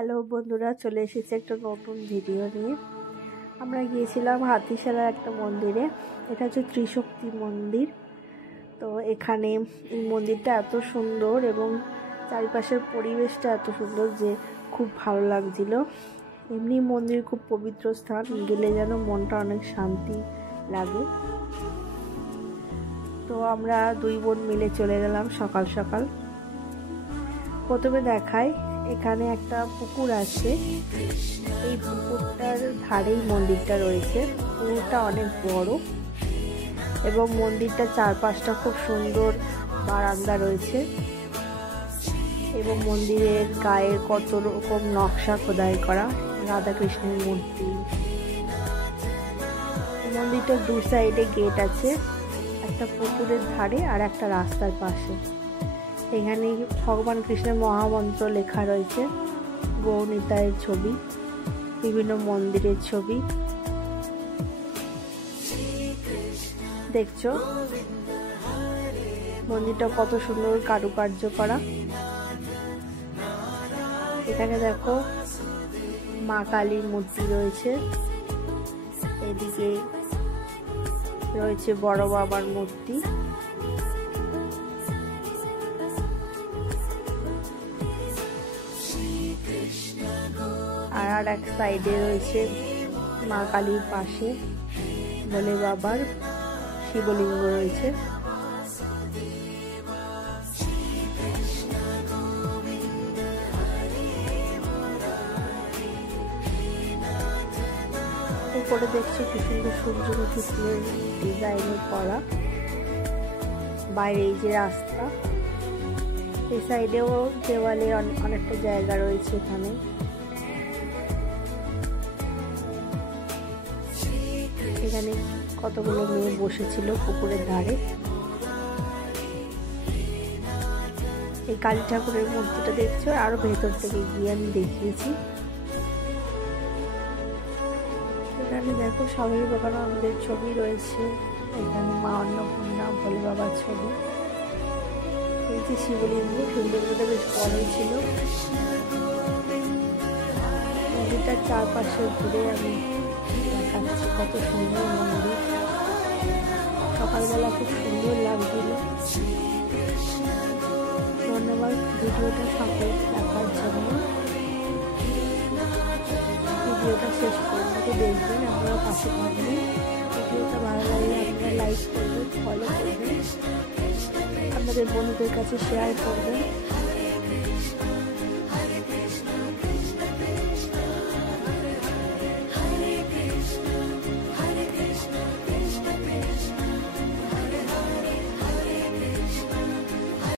Hello বন্ধুরা, চলে এসেছি একটা নতুন ভিডিও নিয়ে। আমরা গিয়েছিলাম হাতিশালার একটা মন্দিরে। এটা হচ্ছে ত্রিশক্তি মন্দির। তো এখানে এই মন্দিরটা এত সুন্দর এবং চারিপাশের পরিবেশটা এত সুন্দর যে খুব ভালো লাগছিল। এমনি মন্দির খুব পবিত্র স্থান, গেলে যেন মনটা অনেক শান্তি লাগে। তো আমরা দুই বোন মিলে চলে গেলাম সকাল সকাল। প্রথমে দেখায় এখানে একটা পুকুর আছে, এই পুকুরটার ধারেই মন্দিরটা রয়েছে। পুকুরটা অনেক বড় এবং মন্দিরটার চারপাশটা খুব সুন্দর বারান্দা রয়েছে এবং মন্দিরের গায়ে কত রকম নকশা খোদাই করা, রাধাকৃষ্ণের মূর্তি। মন্দিরটার দু সাইডে গেট আছে, একটা পুকুরের ধারে আর একটা রাস্তার পাশে। এখানে ভগবান কৃষ্ণের মহামন্ত্র লেখা রয়েছে, গৌরনিতাইয়ের ছবি, বিভিন্ন মন্দিরের ছবি দেখছো। মন্দিরটা কত সুন্দর কারুকার্য করা। এখানে দেখো মা কালীর মূর্তি রয়েছে, এদিকে রয়েছে বড় বাবার মূর্তি। আর এক সাইডে রয়েছে মা কালীর পাশে ভোলে বাবার শিবলিঙ্গ রয়েছে। উপরে দেখছি কি সুন্দর সূর্যমুখী ফুলের ডিজাইনের করা। বাইরে এই যে রাস্তা, এই সাইডেও দেওয়ালে অনেকটা জায়গা রয়েছে। এখানে এখানে কতগুলো মেয়ে বসেছিল পুকুরের ধারে। এই কালী ঠাকুরের মূর্তিটা দেখছো, আরো ভেতর থেকে গিয়ে আমি দেখিয়েছি। এখানে দেখো স্বামী বিবেকানন্দের ছবি রয়েছে, এখানে মা অন্নপূর্ণা, ভোলে বাবার ছবি। এই যে শিবলিঙ্গ, শিবলিঙ্গটা বেশ বড়ই ছিল। মন্দিরটার চারপাশে ঘুরে আমি দেখাচ্ছি কত সুন্দর মন্দির। সকালবেলা খুব সুন্দর লাগছিল। ধন্যবাদ ভিডিওটা সকল দেখার জন্য। ভিডিওটা শেষ পর্যন্ত দেখবেন, আপনারা পাশে থাকবেন। ভিডিওটা ভালো লাগলে আপনারা লাইক করবেন, ফলো করবেন, আপনাদের বন্ধুদের কাছে শেয়ার করবেন।